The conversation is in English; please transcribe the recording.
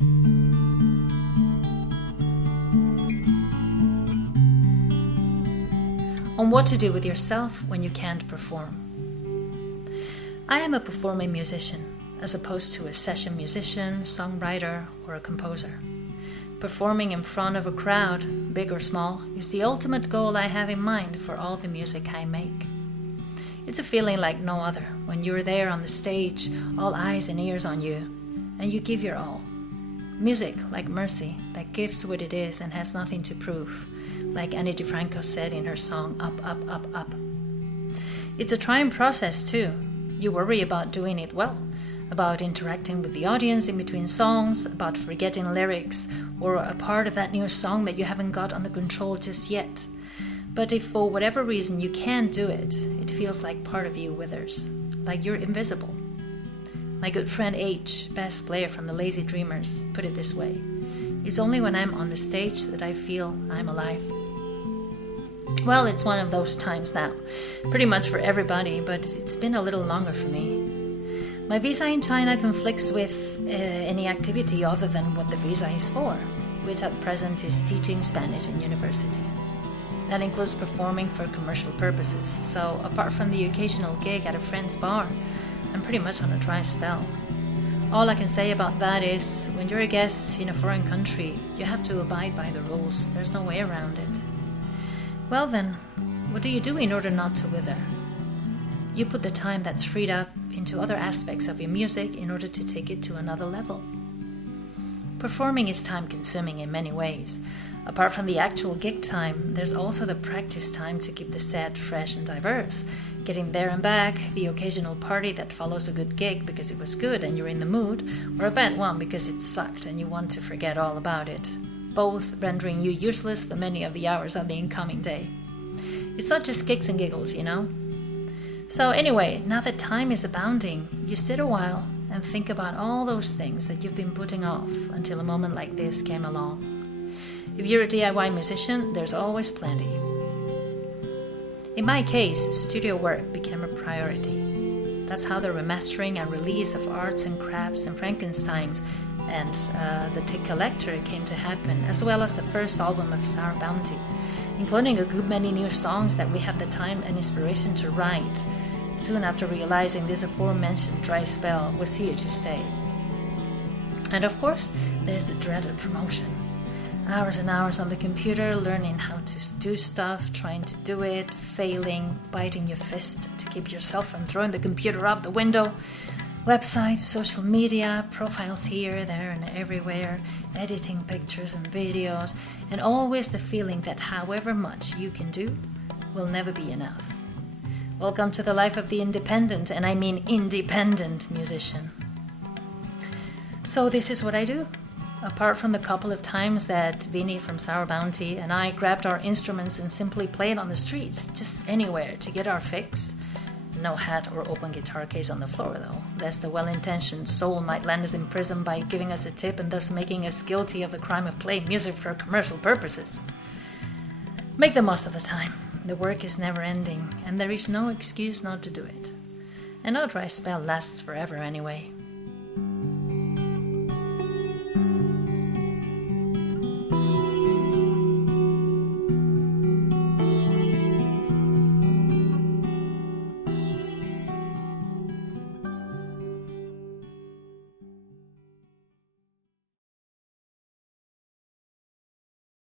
On what to do with yourself when you can't perform. I am a performing musician, as opposed to a session musician, songwriter, or a composer. Performing in front of a crowd, big or small, is the ultimate goal I have in mind for all the music I make. It's a feeling like no other, when you're there on the stage, all eyes and ears on you, and you give your all. Music, like mercy, that gives what it is and has nothing to prove, like Annie DiFranco said in her song Up, Up, Up, Up. It's a trying process too. You worry about doing it well, about interacting with the audience in between songs, about forgetting lyrics, or a part of that new song that you haven't got under control just yet. But if for whatever reason you can't do it, it feels like part of you withers, like you're invisible. My good friend H, bass player from the Lazy Dreamers, put it this way: it's only when I'm on the stage that I feel I'm alive. Well, it's one of those times now, pretty much for everybody, but it's been a little longer for me. My visa in China conflicts with any activity other than what the visa is for, which at present is teaching Spanish in university. That includes performing for commercial purposes, so apart from the occasional gig at a friend's bar, I'm pretty much on a dry spell. All I can say about that is, when you're a guest in a foreign country, you have to abide by the rules. There's no way around it. Well then, what do you do in order not to wither? You put the time that's freed up into other aspects of your music in order to take it to another level. Performing is time-consuming in many ways. Apart from the actual gig time, there's also the practice time to keep the set fresh and diverse. Getting there and back, the occasional party that follows a good gig because it was good and you're in the mood, or a bad one because it sucked and you want to forget all about it, both rendering you useless for many of the hours of the incoming day. It's not just gigs and giggles, you know? So anyway, now that time is abounding, you sit a while and think about all those things that you've been putting off until a moment like this came along. If you're a DIY musician, there's always plenty. In my case, studio work became a priority. That's how the remastering and release of Arts and Crafts and Frankensteins and The Tick Collector came to happen, as well as the first album of Sour Bounty, including a good many new songs that we had the time and inspiration to write, soon after realizing this aforementioned dry spell was here to stay. And of course, there's the dreaded promotion. Hours and hours on the computer, learning how to do stuff, trying to do it, failing, biting your fist to keep yourself from throwing the computer out the window. Websites, social media, profiles here, there, and everywhere, editing pictures and videos, and always the feeling that however much you can do will never be enough. Welcome to the life of the independent, and I mean independent musician. So this is what I do. Apart from the couple of times that Vinny from Sour Bounty and I grabbed our instruments and simply played on the streets, just anywhere to get our fix. No hat or open guitar case on the floor though, lest the well-intentioned soul might land us in prison by giving us a tip and thus making us guilty of the crime of playing music for commercial purposes. Make the most of the time. The work is never ending, and there is no excuse not to do it. And no dry spell lasts forever anyway.